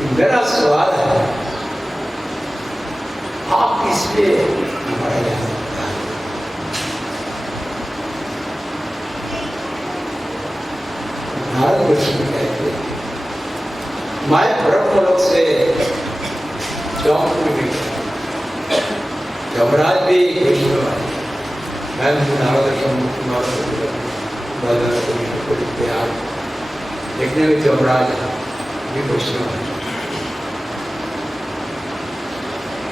मेरा सवाल है, आप इसलिए हमारा जा सकता है? नारद कृष्ण कहते मैं ब्रह्मलोक से जमराज भी वैष्णव है। मैं नारद देखने में जमराज भी वैष्णव है।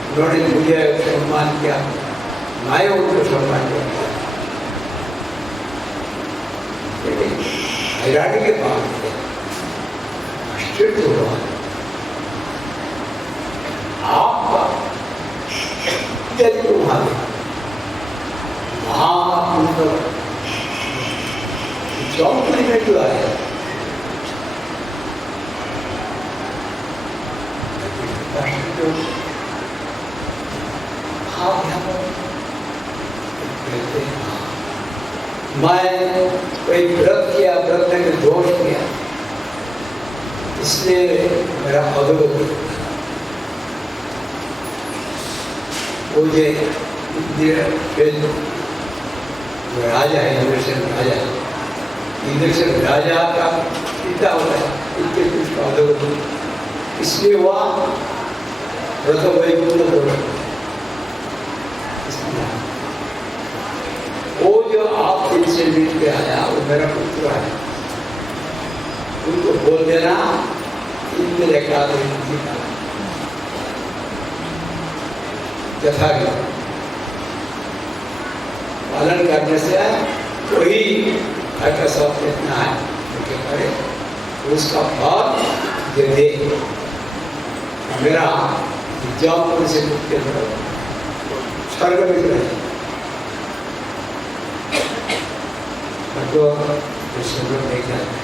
उन्होंने मुझे सम्मान किया, मैं उनको सम्मान किया। हैरानी के बाद आश्चर्य हुआ, आपका तुम्हारे महापुरुष चौकड़ी में जो आया मैं कोई व्रत किया, व्रत ने दोष किया, इसलिए मेरा अधोगति मुझे राजा है, इंद्रसेन राजा का पिता होता है, इसके कुछ अधोगति, इसलिए वह व्रत वैकुंठ वो जो आप दिल से मिल के आया वो मेरा पुत्र है, उनको बोल देना इंद्र एकादशी का यथार्थ पालन करने से वही का सब इतना है करे उसका फल दे दे। मेरा जौनपुर से मुक्ति स्वर्ग में रहे तो स्वर्ग नहीं जाते।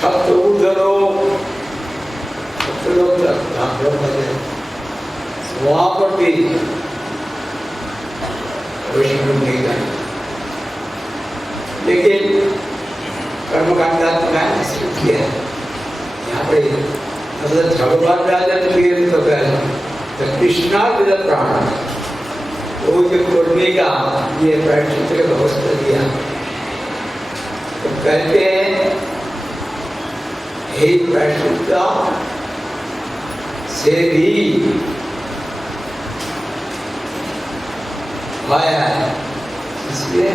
सब तो उधरो वहां पर भी वैष्णव नहीं जाए, लेकिन कर्मकांडात्मक है यहाँ पे मतलब भगवान राजा तो कृष्णा विद प्राण वो जो कुर्मी का ये प्रायश्चित का व्यवस्था दिया तो कहते हैं हे प्रायश्चित से भी आया है, इसलिए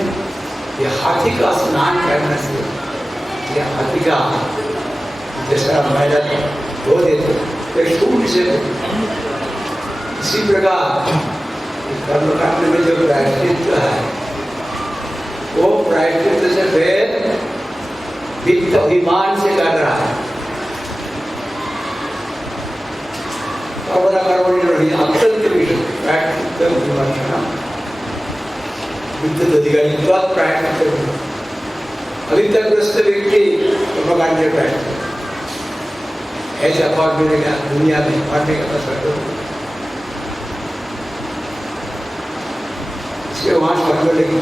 ये हाथी का स्नान करने से ये हाथी का जैसा मैला धो देते तो सूर्य से इसी प्रकार कर्मकांड में जो प्रायश्चित है वो प्रायश्चित से फिर वित्त अभिमान से कर रहा है। अत्यंत विद्युत अधिकारी अधिकग्रस्त व्यक्ति कर्मकांड में बैठते ऐसे अपार्ट मिलेगा दुनिया में पढ़ने का असर इसके वहां स्वर्ग लेकिन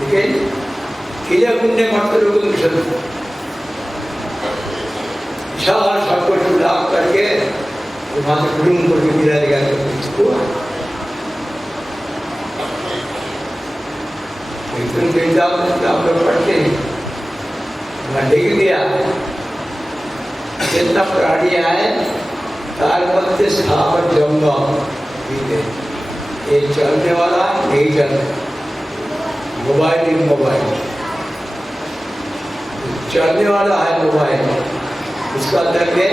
लेकिन किला पुण्य मात्र लोगों की शब्द विशाल सबको लाभ करके वहां से गुरुम करके गिरा देगा इसको एकदम चिंता आप लोग पढ़ते हैं लिख दिया जितना प्राणी आए तारपत्य स्थावर जंगम ये चलने वाला नहीं चलने मोबाइल ही मोबाइल चलने वाला है मोबाइल उसका अंदर में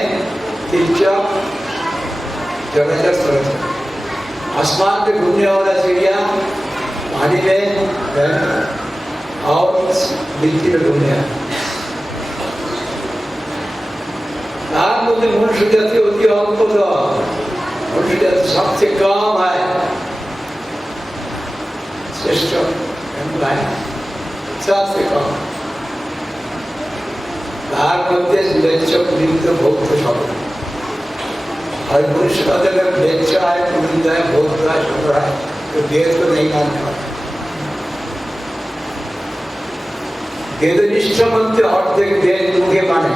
तिलचक जबरदस्त आसमान पे घूमने वाला चिड़िया पानी में और मिट्टी में घूमने मुझे मनुष्य जाति होती है हमको तो मनुष्य जाति सबसे कम है श्रेष्ठ सबसे कम बहुत शब्द और मनुष्य का अगर बेचा है पुलिंदा है बहुत बड़ा शब्द है तो देर तो नहीं मानने वाला वेदनिष्ठ मंत्र अर्धेक वेद मुखे माने,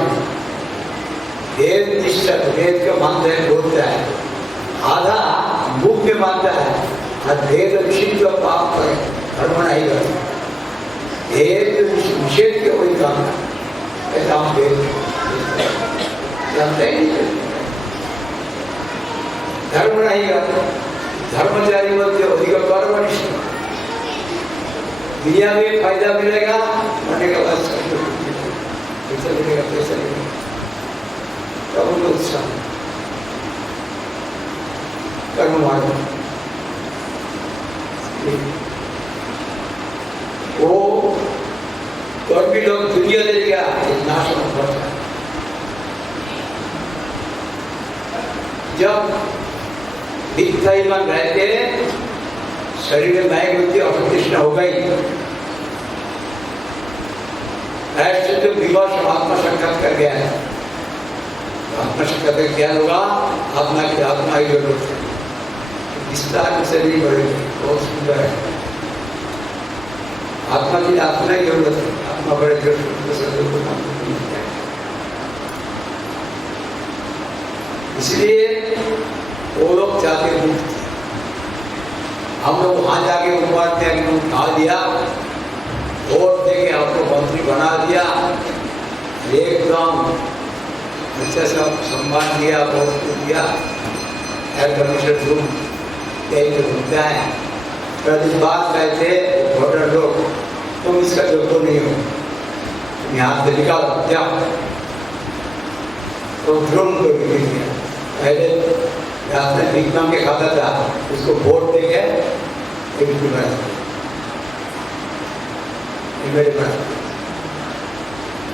वेद निष्ठ वेद को मानते हैं, बोलता है, आधा मुख में मानता है, और वेद निषिद्ध पाप करे धर्म नहीं करता, वेद निषेध के कोई काम ऐसा हम वेद जानते ही नहीं, धर्म नहीं करता, धर्मचारी मध्य अधिक कर्मनिष्ठ, दुनिया में फायदा मिलेगा, मरने के बाद पैसा मिलेगा, पैसा मिलेगा, तब उनको उत्साह कर्म मार्ग वो कर्मी लोग दुनिया ले गया नाश में पहुंचा। जब ईमान रहते शरीर में माया बुद्धि अप्रतिष्ठा हो गई, ऐसे तो विवश आत्मा साक्षात कर गया है, आत्मा साक्षात क्या होगा, आत्मा की आत्मा ही जरूरत है, विस्तार से नहीं बढ़ेगी, बहुत सुंदर है, आत्मा की आत्मा ही जरूरत है, आत्मा बड़े जरूरत। इसलिए वो लोग चाहते मुक्त, हम लोग वहां जाके उपवास खा दिया, वोट देके आपको मंत्री बना दिया, एकदम अच्छा सा सम्मान दिया, वोट दिया, एयर कंडीशन रूम यही तो घूमता है, प्रतिदिन बात कहते वोटर लोग तुम इसका जो तो नहीं हो, तुम यहाँ से निकालो क्या, तो ड्रोन को भी दिया, पहले रास्ते विक्रम के खाता था, उसको वोट देके एक बना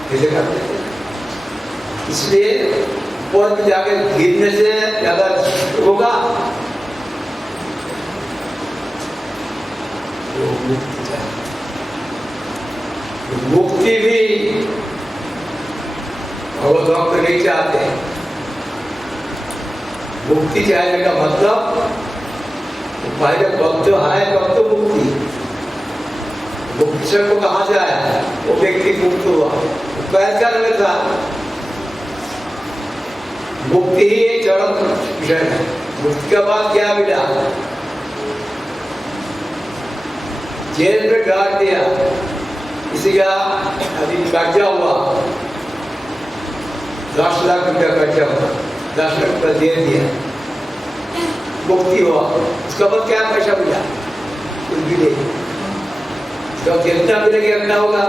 कैसे करते थे। इसलिए ऊपर में जाके गिरने से ज्यादा होगा, तो मुक्ति चाहिए, मुक्ति भी भगवत भक्त नहीं चाहते, मुक्ति चाहने का मतलब पहले भक्त है, भक्त मुक्ति, मुक्ति से को कहाँ से आया, वो व्यक्ति मुक्त हुआ, कैसा लगे था, मुक्ति ही एक चरम विषय है, मुक्ति के बाद क्या मिला, जेल में डाल दिया, किसी का अभी कर्जा हुआ, 10 लाख रुपया कर्जा हुआ, 10 लाख रुपया दे दिया, मुक्ति हुआ, उसका बाद क्या पैसा मिला, कुछ भी नहीं, तो जितना मिलेगा उतना होगा,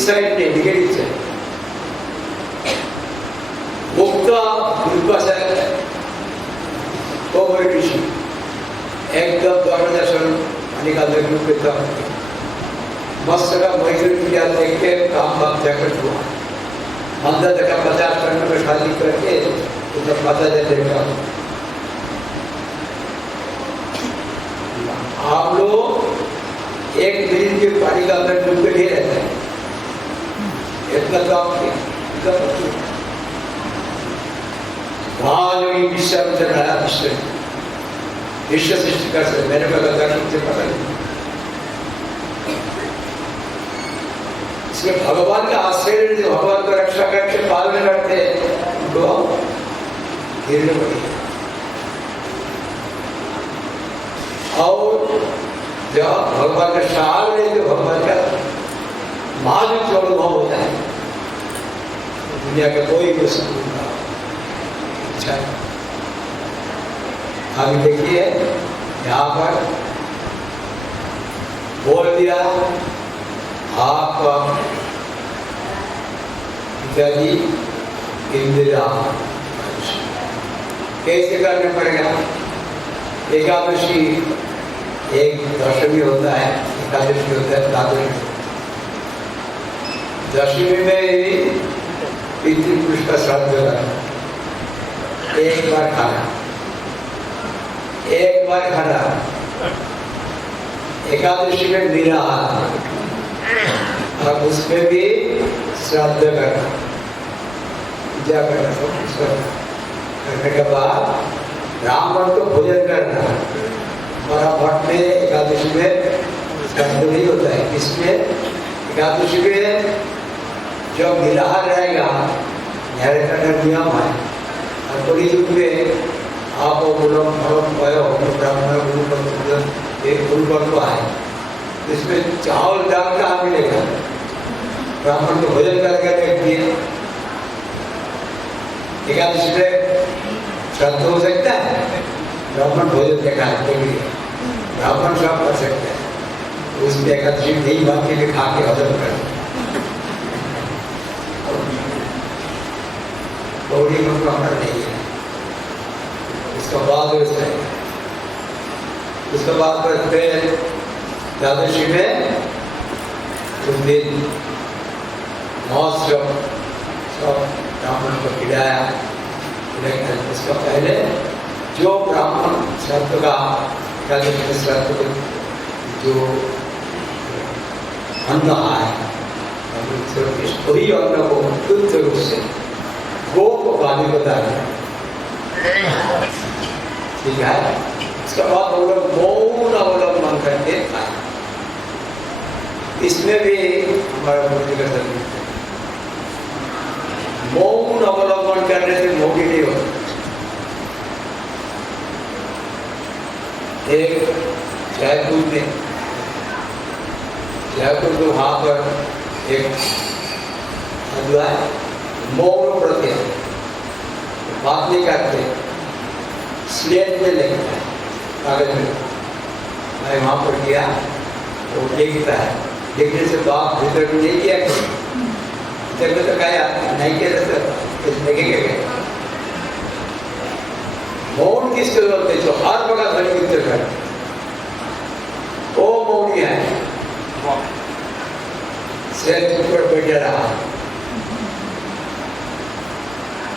साइड नहीं निगेटिव साइड, मुक्त कोऑपरेटिव एकदम दर्शन निकालते ग्रुप पे था, मस्त का मजदूर किया देख के काम बात जाकर हुआ, मंदिर तक 50 टन में शादी करके उधर पता चलेगा। आप लोग 1 मिनट के पानी का अंदर डूब के नहीं रहते हैं, इतना तो आपके वहां जो विश्व में चल रहा है, विश्व सृष्टि कर सकते, मेरे को लगा मुझे पता नहीं, इसमें भगवान का आश्रय, जो भगवान को रक्षा करके पालन करते उनको गिरने पड़ी, और जब भगवान का साल में जो भगवान का महान जो अनुभव होता है, दुनिया का कोई भी संबंध अच्छा है। आगे देखिए यहाँ पर बोल दिया आपका पिताजी इंदिरा, कैसे करना पड़ेगा, एकादशी एक दशमी होता है, एकादशी होता है, द्वादशी, दशमी में पितृपुरुष का श्राद्ध करना, एक बार खाना, एकादशी में निराहार, और उसमें भी श्राद्ध करना, पूजा करना, करने के बाद ब्राह्मण को भोजन करना। हमारा मठ में एकादशी में श्राद्ध नहीं होता है, इसमें एकादशी में जब निराहार रहेगा, न्याय करना नियम है। और बड़ी युग में आप बोलो ब्राह्मण गुरु पर एक गुरु पर तो आए, इसमें चावल दाल कहाँ मिलेगा? ब्राह्मण को भोजन करके देख दिए। एकादशी में श्राद्ध हो सकता है, ब्राह्मण भोजन देखाने के लिए ब्राह्मण सब कर सकते हैं। उसमें एकादशी नहीं बाकी भी खा के हजम कर गौरी में ब्राह्मण नहीं है। उसका बाद उसके बाद फिर एकादशी में उस दिन महोत्सव सब ब्राह्मण को खिलाया। उसका पहले जो ब्राह्मण श्राद्ध का एकादशी श्राद्ध को जो अन्न है, वही अन्न को शुद्ध रूप से गो को पानी बता दिया। ठीक है। इसके बाद हम लोग मौन अवलंबन करके खाए। इसमें भी हमारा बुद्धि का जरूरी है। मौन अवलंबन करने से मोगी नहीं होता। एक जयपुर तो वहां पर एक मौन व्रत है, बात नहीं करते, स्लेट में लिखता है कागज में। मैं वहां पर गया, वो लिखता है, लिखने से बात भीतर में नहीं किया, भीतर में तो गया नहीं किया तो लिखेंगे। मौन किसके जरूरत है? जो हर बड़ा ध्वनि उत्तर कर वो मौनी है। सेठ ऊपर बैठे रहा,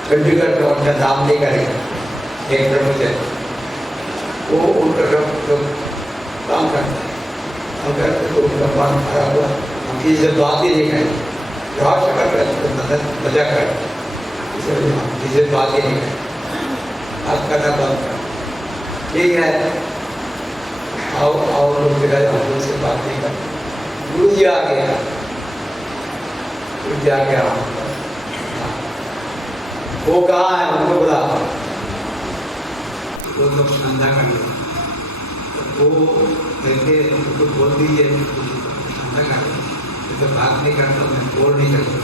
चंडीगढ़ में उनका नाम नहीं करेगा, एक ब्रह्मचर्य, वो उनका काम करता है। अगर तो उनका मन खराब हुआ, हम किसी से बात ही नहीं करेंगे, मजा कर, हम किसी से बात ही नहीं करेंगे, बात करना बंद कर। ठीक है, आओ लोग गए, हम लोग से बात नहीं कर। गुरु जी आ गया, गुरु जी आ गया, वो कहाँ है? उनको बोला, वो लोग संध्या कर लो, तो वो कहते उनको बोल दीजिए संध्या कर लो, तो बात नहीं करता, मैं बोल नहीं सकता।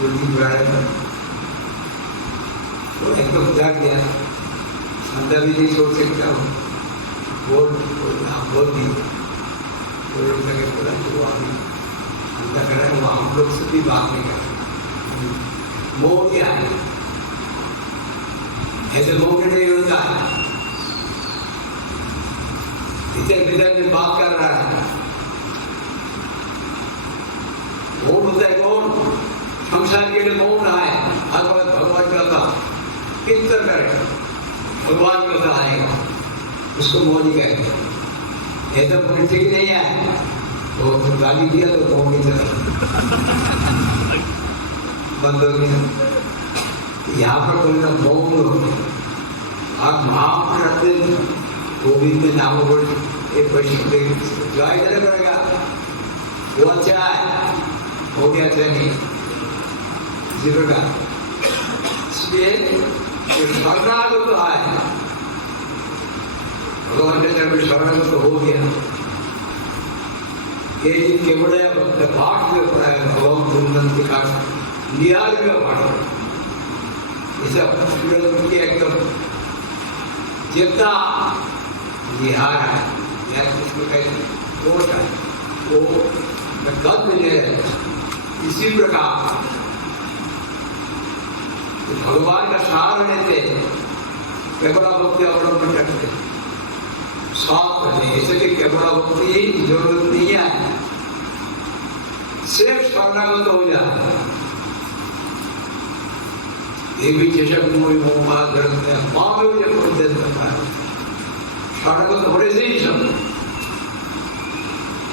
गुरु जी बुला रहे थे, तो एक तो जाग गया, संध्या भी नहीं सोच सकता हूँ, बोल दी। तो लोग लगे बोला कि वो अभी संध्या कर रहे हैं, वो हम लोग से भी बात नहीं कर रहे। मोह क्या है? ऐसे मोह नहीं होता है, इधर विधर में बात कर रहा है। मौन होता है कौन? संसार के लिए मौन है। भगवान का था कीर्तन करेगा, भगवान का था आएगा, उसको मौन ही कहेगा। ऐसा ठीक नहीं है, वो गाली दिया तो मौन ही चला बंद हो गया। यहाँ पर कोई ना मौन हो, आप महाप्रति गोविंद में नाम बोल एक वैष्णव जॉय करना पड़ेगा, वो अच्छा है, हो गया अच्छा नहीं इसी प्रकार। इसलिए शरणागत तो आए, भगवान के तरफ शरणागत तो हो गया। ये केवल पाठ में पड़ा है, भगवान गुरुनंद का निहार में पड़ा, ये सब एकदम जितना निहार है या उसमें कहीं दोष है वो गद में नहीं रहता। इसी प्रकार भगवान का सहारा लेते केवला भक्ति अवलंबन करते साथ रहते, ऐसे कि केवला भक्ति की जरूरत नहीं है, सिर्फ शरणागत हो जाए। ये भी चेशक मोई मोमा करते हैं, माँ में भी जब उद्देश्य करता है, शरणागत होने से ही सब।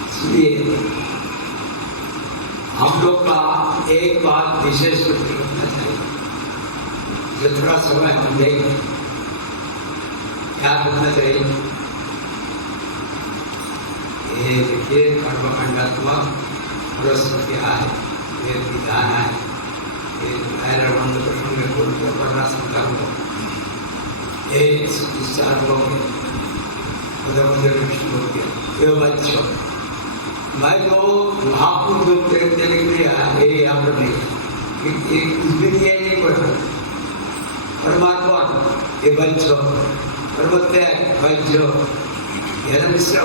इसलिए हम लोग का एक बात विशेष रूप से करना चाहिए, जो थोड़ा समय हम देंगे, क्या करना चाहिए? ये देखिए कर्मकांडात्मा सरस्वती है, वेद विधान है, ये रामानंद कृष्ण ने बोल के पढ़ना संकल्प ये चार लोग कृष्ण बोल के ये बच्चों मैं तो महापुरुष जो चले गए ये यहाँ पर नहीं एक कुछ भी नहीं पढ़ा परमात्मा ये बच्चों पर्वत बच्चों यह मिश्रा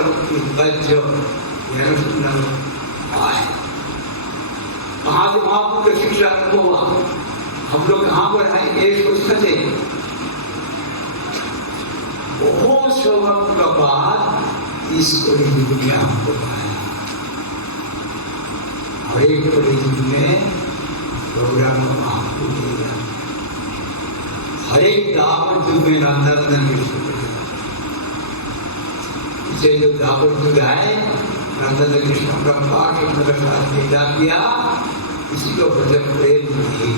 बच्चों यह सुनना आए कहाँ से महापुरुष का शिक्षा अनुभव हुआ हम लोग कहाँ पर है ये सोचना चाहिए बहुत सौभाग्य का बाद इसको दुनिया हमको पाया और एक बड़े में प्रोग्राम आपको देगा हर एक दावत युग में नंदन विष्णु इसे जो दावत युग है नंदन कृष्ण का पाठ अपना किया इसी को भजन प्रेम नहीं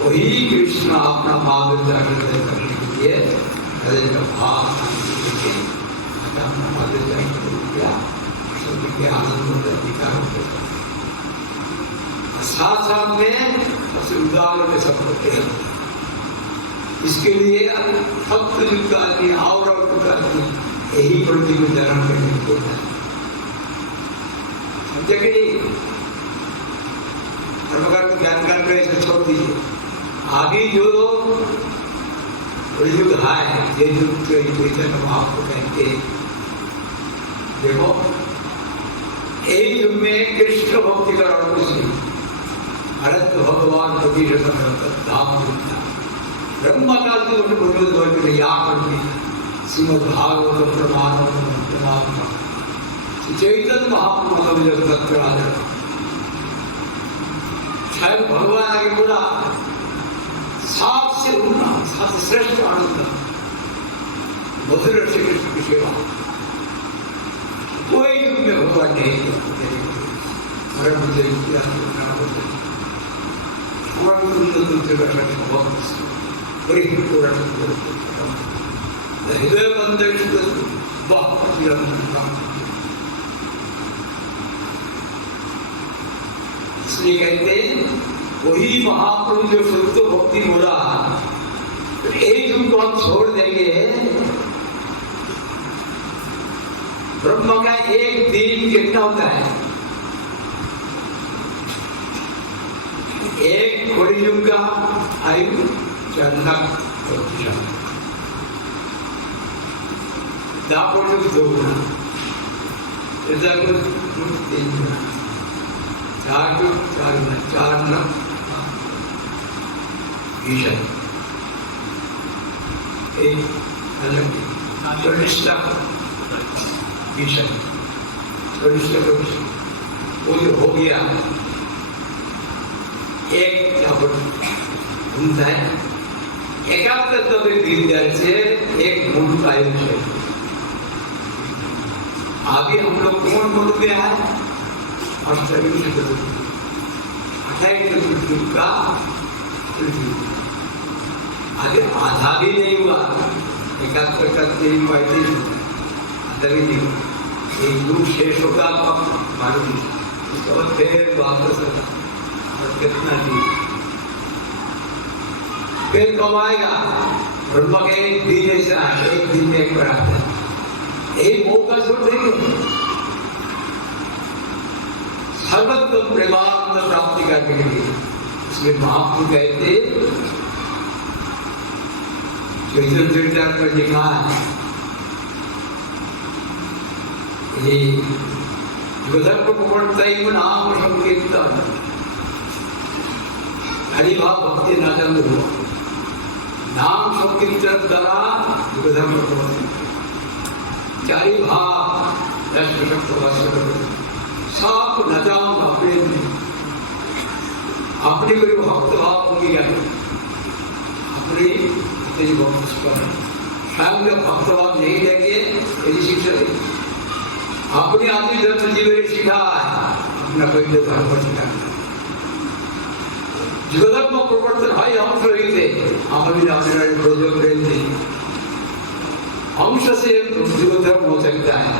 वही कृष्ण अपना मार्गदर्शन करने के लिए भजन का भाव अपना मार्गदर्शन किया के आनंद अधिकार साथ साथ में सबसे उदाहरण में सब होते हैं इसके लिए भक्त युग का आदमी और आदमी यही प्रति को धारण करने को होता है समझे कि नहीं प्रकार ज्ञान कर ऐसे छोड़ दीजिए आगे जो युग है ये युग आपको कहते देखो एक युग में कृष्ण भक्ति का भरत भगवान ब्रह्म काल की श्रीमद भागवत प्रमाण चैतन्य महाप्रभु शायद भगवान आगे बोला सबसे उन्नत सबसे श्रेष्ठ आनंद मधुर श्री कृष्ण की सेवा कोई युग में भगवान नहीं हृदय बंदर इसलिए कहते वही महापुरुष जो शुद्ध भक्ति बोला एक युग को हम छोड़ देंगे ब्रह्म का एक दिन कितना होता है एक कोटि युग का आयु 4 लाख दापोर युग 2 गुना 3 गुना 4 लाख ईशन एक अलग 40 लाख ईशन 40 लाख वो जो हो गया एक क्या घूमता है एकाग्रता में विद्यार्थी से एक मूल कायम है आगे हम लोग कौन मूल में आए अष्टावी का आगे आधा भी नहीं हुआ एकाग्र करते आधा भी नहीं हुआ एक युग शेष होगा मालूम उसके बाद फिर वापस और कितना जी फिर कब आएगा ब्रह्म के एक दिन ऐसा एक दिन में एक बार आता है एक मौका छोड़ देंगे सर्वत्र प्रेमानंद प्राप्ति करने के लिए इसलिए महापुरुष कहते चैतन्य में लिखा है नाम संकीर्तन हरिभाव भक्ति नाचंद हुआ नाम संकीर्तन द्वारा चारी भाव 10 सब नजाम अपने अपने कोई भक्त भाव होगी अपने अपने भक्त स्वयं जब भक्त भाव नहीं लेंगे यही शिक्षा देंगे अपने आदमी धर्म जीवन सिखा अपना पहले धर्म सिखा जगधर्म प्रवर्तन भाई अंश रही थे अंश से जगधर्म हो सकता है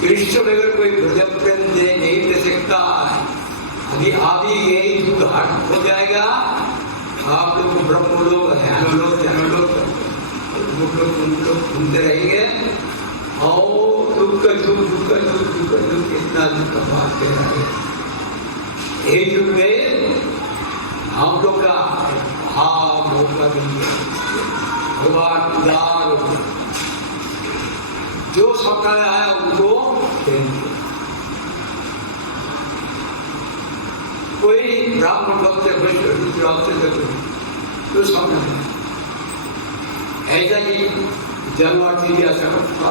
कृष्ण बगैर कोई ब्रज प्रेम नहीं दे सकता। अभी यही युग हट हो जाएगा, आप लोग ब्रह्म लोग, ध्यान लोग, घूमते रहेंगे और दुख कितना दुख कमाते रहेंगे। एक युग में हम लोग का भाव मौका देंगे, भगवान उदार जो सपना आया उनको देंगे। कोई ब्राह्मण भक्त तो सपना ऐसा कि जन्माष्टमी या का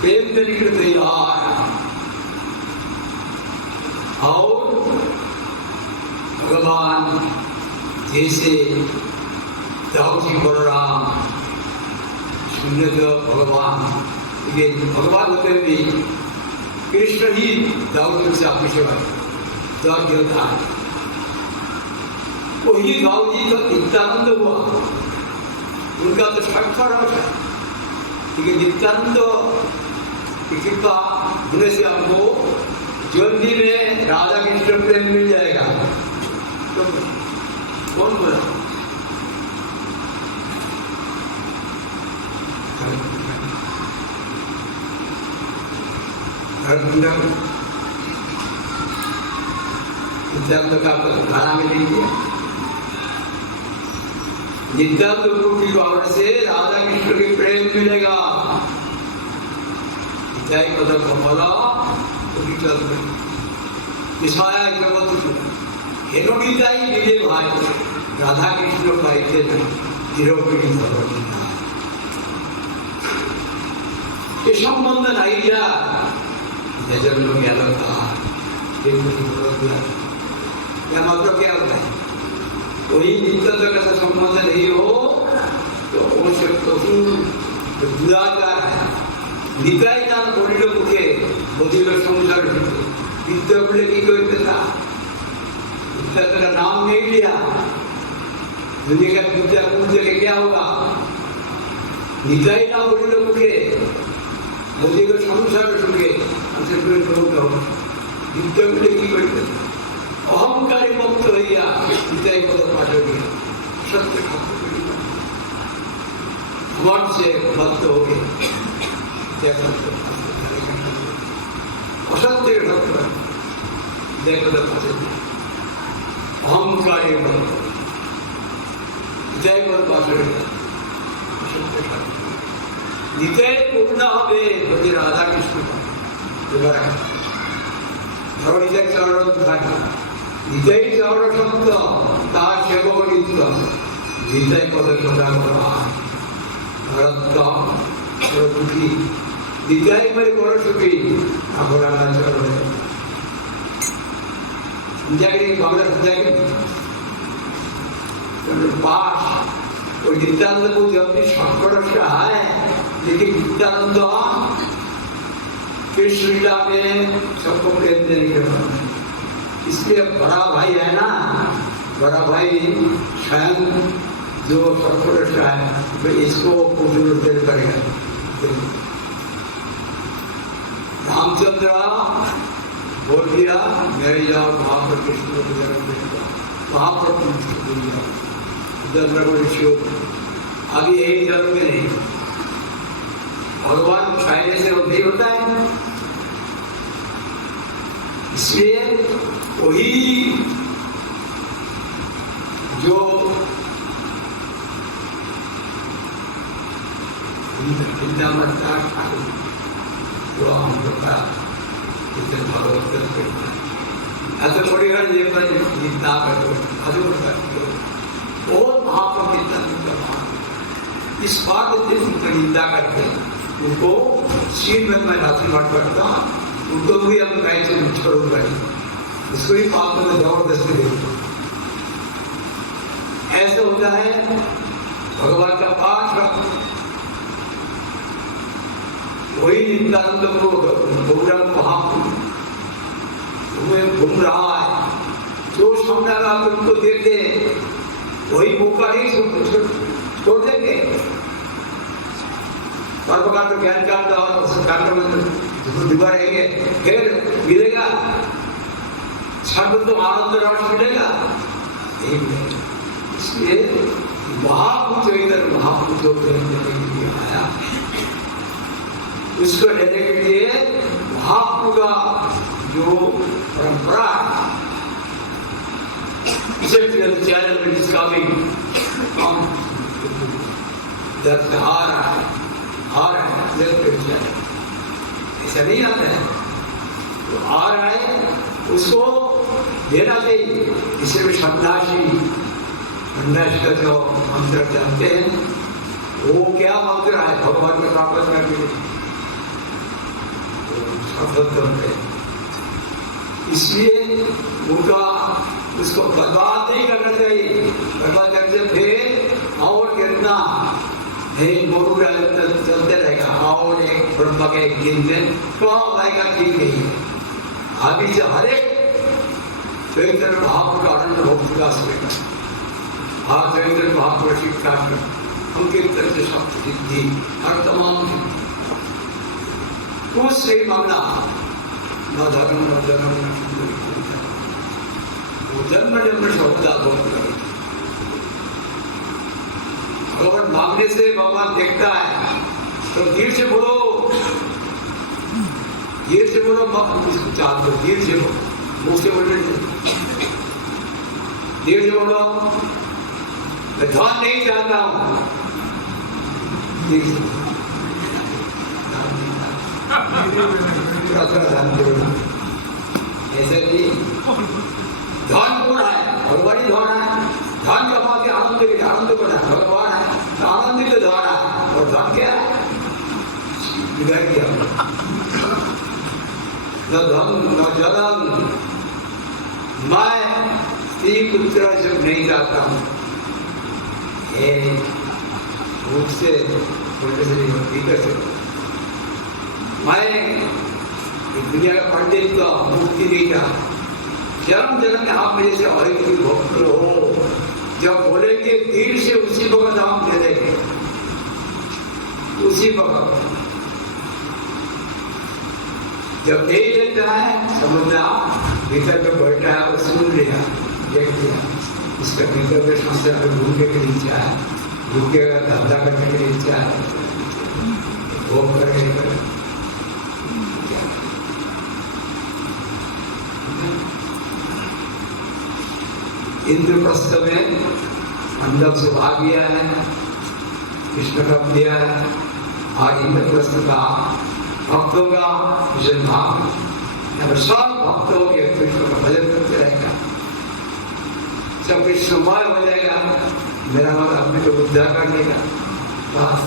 प्रेम देने के तैयार और भगवान जैसे दाऊद जी बलराम सुनने तो भगवान ये भगवान होते भी कृष्ण ही दाऊद से अपनी सेवा था। वही दाऊद जी तो नित्यानंद हुआ, उनका तो साक्षात है। लेकिन नित्यानंद की कृपा होने से हमको ज्योति में राधा कृष्ण प्रेम मिल जाएगा। तो कौन बोला? नित्यानंद का गाना में लिख दिया, नित्यानंद की पावर से राधा कृष्ण के प्रेम मिलेगा। जय पदक कमला विषाया जगत हेनोडिताई मिले भाई राधा कृष्ण पाइते चिरपीड़ी ये संबंध नहीं गया जन्म गया मतलब क्या होता है? वही नित्य का संबंध नहीं हो तो वो सब दुराचार है। निकाय नाम थोड़ी लोग उठे मोदी लोग संसार नित्य बोले की कोई पता नित्य का नाम नहीं लिया, दुनिया का पूजा पूजा के क्या होगा? निकाय नाम थोड़ी लोग उठे मोदी को संसार सुखे हमसे कोई लोग होगा नित्य बोले की कोई पता अहंकारी मुक्त हो गया, नित्य पद पाठ हो गया, सत्य मन से भक्त हो गए, असत्य भक्त अहंकारी भक्त जय पद पाठ हो गया, नित्य पूर्ण হবে যদি রাধা কৃষ্ণ दोबारा ধরো নিতাই চরণ থাকে নিতাই চরণ সত্য তার সেবক নিত্য নিতাই পদে সদা ভরত প্রভুটি নিতাই মানে বড় সুখী আমরা না চরণে জায়গায় বাংলা জায়গায় पास और नित्यानंद को जब भी संकट है लेकिन नित्यानंद कृष्ण लीला में सबको प्रेम देने के बाद इसलिए बड़ा भाई है ना, बड़ा भाई स्वयं जो संकट है मैं इसको पुनरुद्धरण करेगा। रामचंद्र बोल दिया मेरे जाओ वहां पर कृष्ण को वहां पर अभी यही जन्म में नहीं भगवान छायने से नहीं होता है, इसलिए वही जो विद्यामता ठाकुर जो हम लोग का भगवत ऐसे बड़ी घर ये गीता करो बहुत महात्मा गीता इस बात से निंदा करते उनको शील में मैं आशीर्वाद करता उनको भी हम कहीं से छोड़ूंगा इसको ही पाप में जबरदस्ती देता ऐसे होता है। भगवान का पाठ वही नित्यानंद को गौरव महापुरुष घूम रहा है जो सामने आप उनको देते वही मौका ही छोड़ देंगे। कर्मकांड ज्ञान कांड और चार दुबा रहेंगे, फिर मिलेगा सर्वोत्तम आनंद रस मिलेगा, नहीं मिलेगा। इसलिए महापुरुष इधर महापुरुष लेने के लिए आया, उसको लेने के लिए महापुरुष का जो परंपरा है, इसे चैनल में जिसका भी हम दर्द आ रहा है ऐसा नहीं आता है, तो आ रहा है उसको देना चाहिए। इसमें सन्यासी का जो मंत्र जानते हैं, वो क्या मंत्र है? भगवान को प्राप्त करने के लिए इसलिए उनका उसको बर्बाद नहीं करना चाहिए। बर्बाद करने फिर और कितना नहीं गुरु चलते रहेगा, और एक ब्रह्म के एक दिन में कब आएगा ठीक नहीं है। अभी से हर एक चैतन्य महापुरुष का आनंद भोग विकास होगा। हाँ, चैतन्य महापुरुष शिक्षा अंकित से सब सिद्धि हर तमाम कुछ से मांगना न धर्म न जन्म न वो जन्म जन्म शब्दा भगवान मांगने से भगवान देखता है, तो धीर से बोलो, धीर से बोलो, चाहते हो धीर से बोलो, मुंह से बोलो, धीर से बोलो। मैं धन नहीं चाहता हूं, ऐसे नहीं। धन कौन है? भगवान ही धन है। धन का बात आनंद के लिए, आनंद कौन है? भगवान है। तो आनंद के द्वारा, और धन क्या है? बिगड़ गया न धन न जन्म। मैं स्त्री पुत्र जब नहीं चाहता हूं, भूख से मैं दुनिया का पंडित का मुक्ति नहीं चाहता। जन्म जन्म में आप मेरे से और एक भक्त हो, जब बोलेंगे दिल से उसी वक्त हम दे देंगे, उसी वक्त जब दे देता है समझना भीतर में बैठा है, वो सुन लिया, देख लिया, इसका भीतर में संसार में भूखे की इच्छा है, भूखे का धंधा करने की इच्छा है, वो करे इंद्रप्रस्थ में अंदर से भाग गया है, कृष्ण का दिया है, और इंद्रप्रस्थ का भक्तों का विजन भाग, सब भक्तों के कृष्ण का भजन करते रहेगा, सब कृष्णमय हो जाएगा। मेरा मतलब अपने को उद्धार करने का बस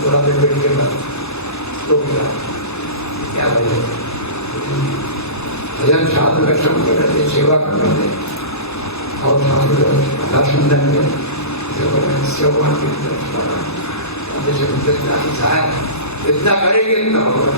थोड़ा देर बैठ के बाद तो क्या भजन भजन साधु दर्शन करते, सेवा करते और दर्शन देंगे, इतना करेंगे इतना भगवान